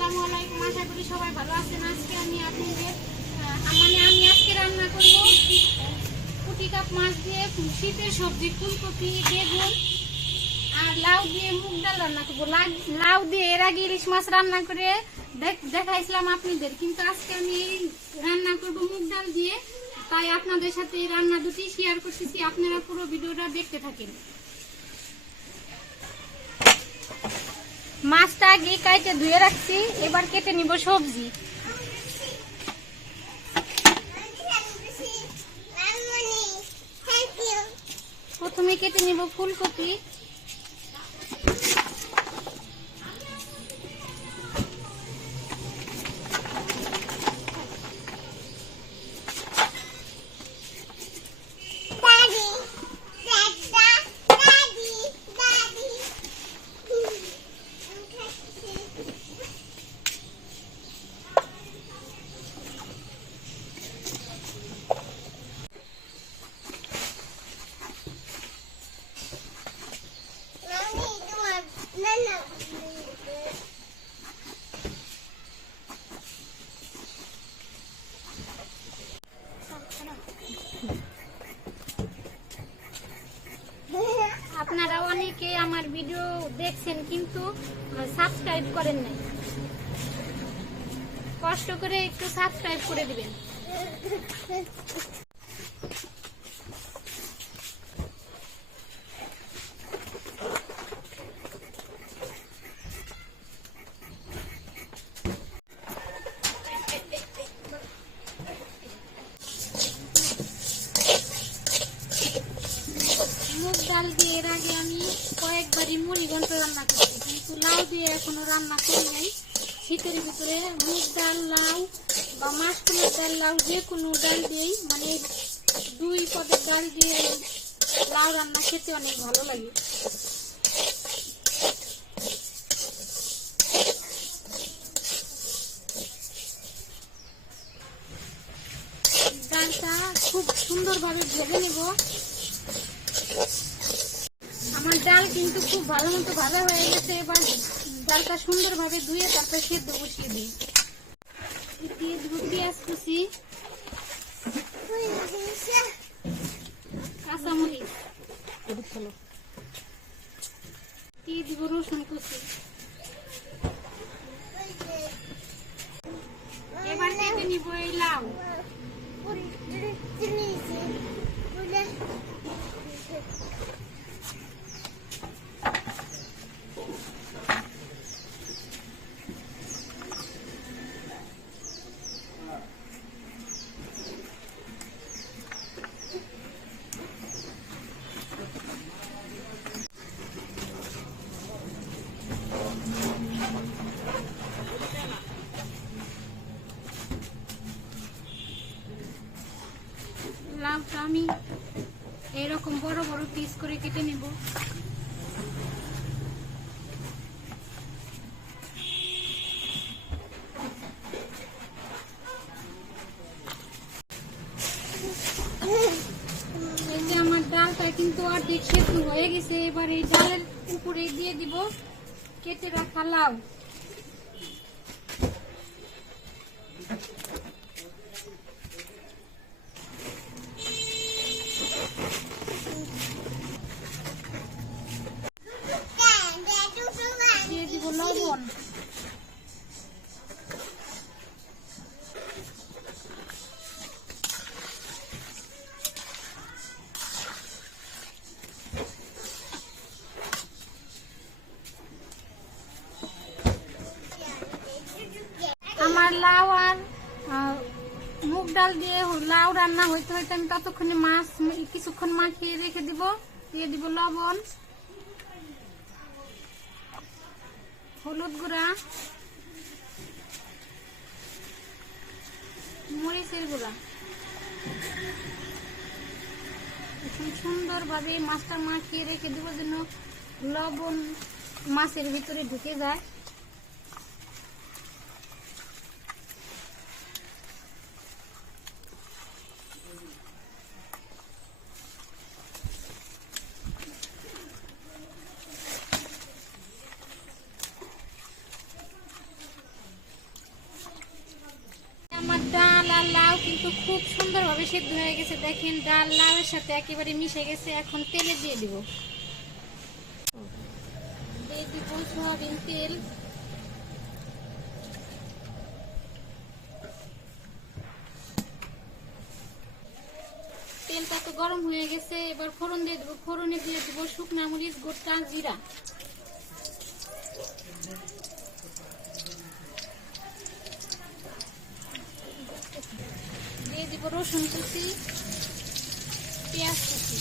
আসসালামু আলাইকুম। আশা করি সবাই ভালো আছেন। আজকে আমি আপনাদের আমি আজকে রান্না করব পুঁটি কাপ মাছ দিয়ে শীতের সবজি ফুলকপি, বেগুন আর লাউ দিয়ে মুগ ডাল রান্না করবো। লাউ দিয়ে এর আগে ইলিশ মাছ রান্না করে দেখাইছিলাম আপনাদের, কিন্তু আজকে আমি রান্না করব মুগ ডাল দিয়ে। তাই আপনাদের সাথে এই রান্না দুটি শেয়ার করতেছি, আপনারা পুরো ভিডিওটা দেখতে থাকেন। মাছটা আগে কাইটে ধুয়ে রাখছি, এবার কেটে নিব সবজি। প্রথমে কেটে নিব ফুলকপি। আপনারা অনেকে আমার ভিডিও দেখছেন কিন্তু সাবস্ক্রাইব করেন নাই, কষ্ট করে একটু সাবস্ক্রাইব করে দিবেন। মুগ ডাল দিয়ে এর আগে আমি কয়েকবারই মুড়িঘণ্ট রান্না করছি, কিন্তু লাউ দিয়ে এখনো রান্না করি নাই। শীতের ভিতরে মুগ ডাল, লাউ বা মাসকলাইর ডাল, লাউ যে কোনো ডাল দিয়েই, মানে দুই পদের ডাল দিয়ে লাউ রান্না খেতে অনেক ভালো লাগে। ডালটা খুব সুন্দরভাবে ভেজে নেব। আমার ডাল কিন্তু খুব ভালো মতো ভাজা হয়ে গেছে। এবার ডালটা সুন্দরভাবে ধুয়ে তারপরে সেদ্ধ বসিয়ে দিই। দিয়ে দেব পেঁয়াজ কুচি, কাঁচামরিচ, দিয়ে দিব রসুন কুচি। এবার কেটে নিব এই লাউ। লাউটা আমি এরকম বড় বড় পিস করে কেটে নেব। এই যে আমার ডালটা কিন্তু অর্ধেক সেদ্ধ হয়ে গেছে। এবার এই ডালের উপরে দিয়ে দিব কেটে রাখা লাউ। দিয়ে দিব লবণ। আমার লাউ আর মুগ ডাল দিয়ে লাউ রান্না হইতে হইতে আমি ততক্ষণে মাছ কিছুক্ষণ মাখিয়ে রেখে দিব। দিয়ে দিব লবণ, হলুদ গুঁড়া, মরিচের গুঁড়া। সুন্দরভাবে মাছটা মাখিয়ে রেখে দিব যেন লবণ মাছের ভিতরে ঢুকে যায়। আমার ডাল আর লাউ কিন্তু খুব সুন্দরভাবে সিদ্ধ হয়ে গেছে। দেখেন ডাল লাউয়ের সাথে একেবারে মিশে গেছে। এখন তেলে দিয়ে দিব সয়াবিন তেল। তেলটা তো গরম হয়ে গেছে, এবার ফোড়ন দিয়ে দেবো। ফোড়নে দিয়ে দেবো শুকনা মরিচ, গোটা জিরা, দিয়ে দিব রসুন কুচি, পেঁয়াজ কুচি।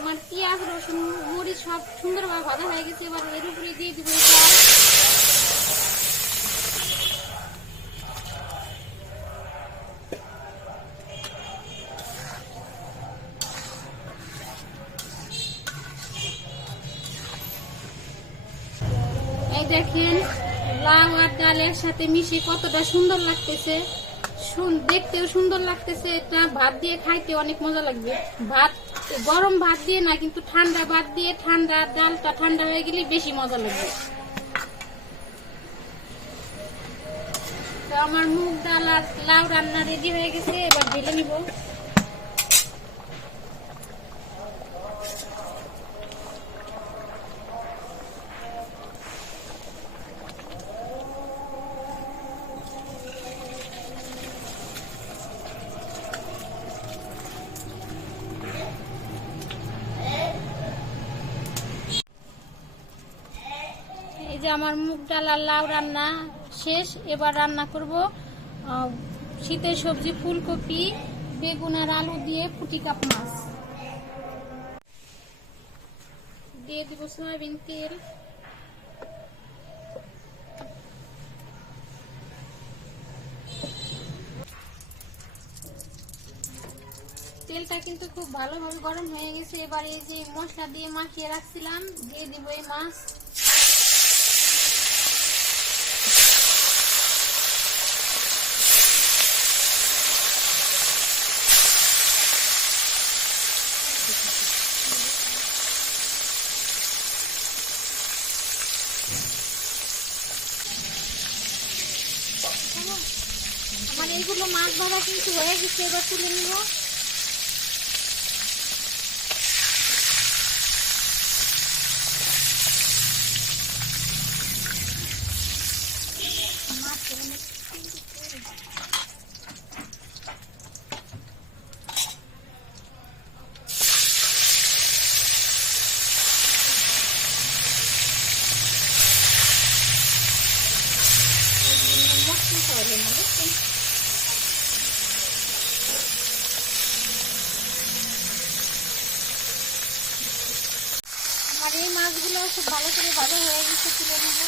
আমার পেঁয়াজ রসুন মরিচ সব সুন্দরভাবে ভাজা হয়ে গেছে। এবার এর উপরে দিয়ে দিব ডাল। এই দেখেন লাউ আর ডালের সাথে মিশে কতটা সুন্দর লাগতেছে, দেখতেও সুন্দর লাগতেছে। এটা ভাত দিয়ে খাইতে অনেক মজা লাগবে। ভাত গরম ভাত দিয়ে না, কিন্তু ঠান্ডা ভাত দিয়ে, ঠান্ডা ডালটা ঠান্ডা হয়ে গেলে বেশি মজা লাগবে। তো আমার মুগ ডাল আর লাউ রান্না রেডি হয়ে গেছে, এবার ঢেলে নিব। এই যে আমার মুগ ডাল আর লাউ রান্না শেষ। এবার রান্না করব শীতের সবজি ফুলকপি, বেগুন আর আলু দিয়ে পুঁটি কাপ মাছ। দিয়ে দিব সয়াবিন তেল, তেলটা কিন্তু খুব ভালোভাবে গরম হয়ে গেছে। এবার এই যে মশলা দিয়ে মাখিয়ে রাখছিলাম দিয়ে দিব এই মাছ। আমার এইগুলো মাছ ভাজা কিন্তু হয়ে গেছে, এবার তুলে নিব। আর এই মাছগুলো খুব ভালো করে ভাজা হয়ে গেছে, তুলে নেব।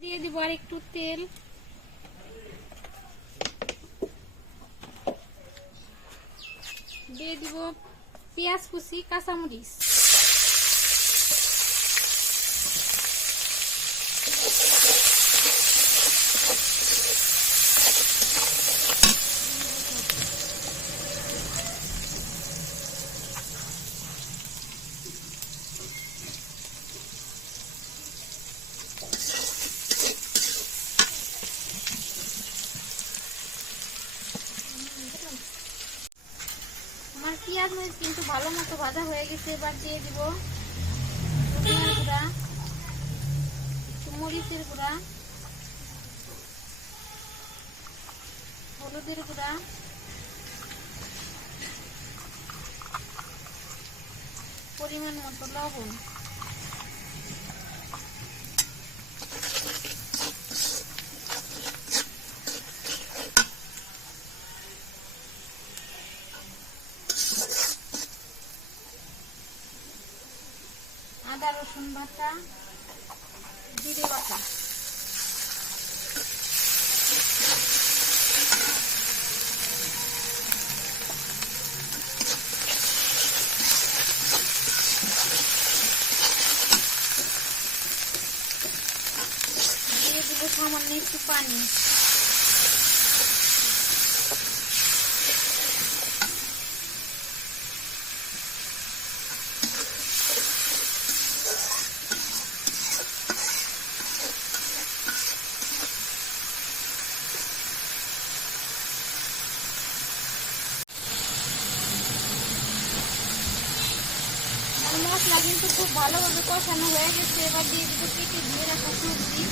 দিয়ে দিব আর একটু তেল, দিয়ে দিব পেঁয়াজ কুচি, কাঁচামরিচ, আমার পেঁয়াজ মরিচ কিন্তু ভালো মতো ভাজা হয়ে গেছে। এবার দিয়ে দিব গুঁড়া, মরিচের গুঁড়া, হলুদের গুঁড়া, পরিমাণ মতো লবণ। আদা রসুন বাটা, জিরে বাটা। দিয়ে দেবো সামান্য একটু পানি। মশলা কিন্তু খুব ভালোভাবে কষানো হয়ে গেছে। এবার দিয়ে দেবো কেটে ধুয়ে রাখা সবজি।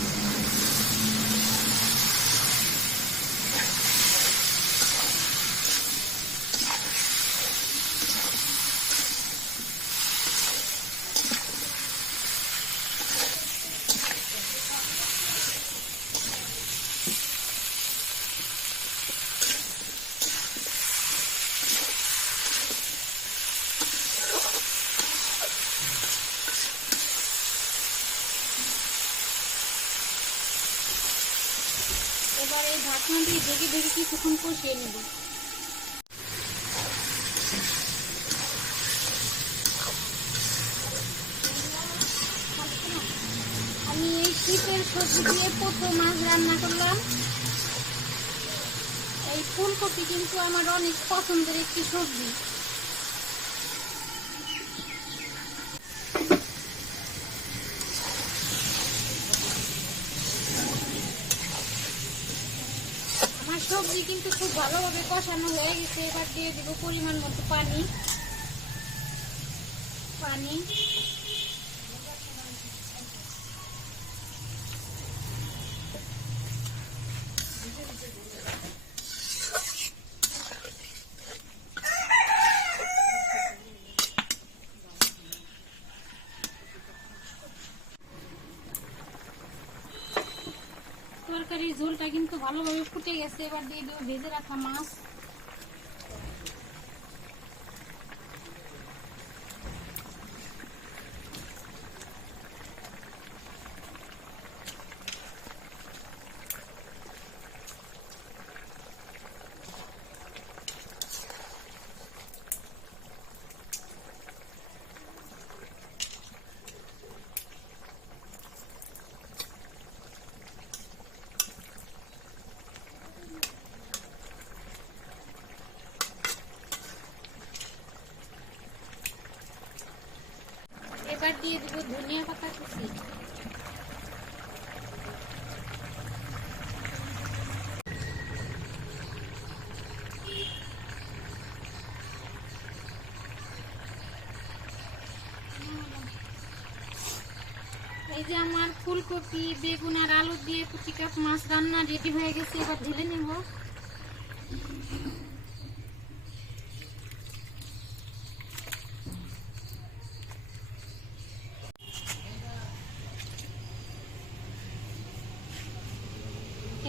এবার এই ঢাকনা দিয়ে ঢেকে ঢেকে কিছুক্ষণ কষিয়ে নেব। আমি এই শীতের সবজি দিয়ে প্রথম মাছ রান্না করলাম। এই ফুলকপি কিন্তু আমার অনেক পছন্দের একটি সবজি। সবজি কিন্তু খুব ভালোভাবে কষানো হয়ে গেছে। এবার দিয়ে দিব পরিমাণ মতো পানি। তরকারির ঝোলটা কিন্তু ভালোভাবে ফুটে গেছে। এবার দিয়ে দেবো ভেজে রাখা মাছ। এবার দিয়ে দেব ধনিয়া পাতা কুচি। এই যে আমার ফুলকপি, বেগুন আর আলু দিয়ে পুঁটি কাপ মাছ রান্না রেডি হয়ে গেছে। এবার ঢেলে নেব।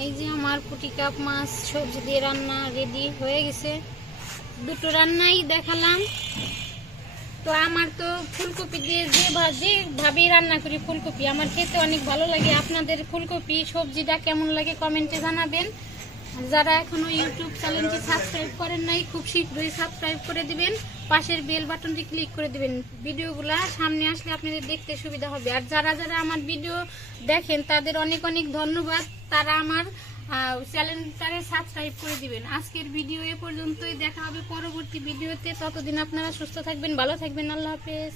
এই যে আমার পুঁটি কাপ মাছ সবজি দিয়ে রান্না রেডি হয়ে গেছে। দুটো রান্নাই দেখালাম। তো আমার তো ফুলকপি দিয়ে যেভাবে রান্না করি ফুলকপি আমার খেতে অনেক ভালো লাগে। আপনাদের ফুলকপি সবজিটা কেমন লাগে কমেন্টে জানাবেন। যারা এখনো ইউটিউব চ্যানেলটি সাবস্ক্রাইব করেন নাই খুব শীঘ্রই সাবস্ক্রাইব করে দিবেন। পাশের বেল বাটনটি ক্লিক করে দিবেন। ভিডিওগুলা সামনে আসলে আপনাদের দেখতে সুবিধা হবে। আর যারা যারা আমার ভিডিও দেখেন তাদের অনেক অনেক ধন্যবাদ। তারা আমার চ্যানেলটাকে সাবস্ক্রাইব করে দিবেন। আজকের ভিডিও এ পর্যন্তই। দেখা হবে পরবর্তী ভিডিওতে। ততদিন আপনারা সুস্থ থাকবেন, ভালো থাকবেন। আল্লাহ হাফেজ।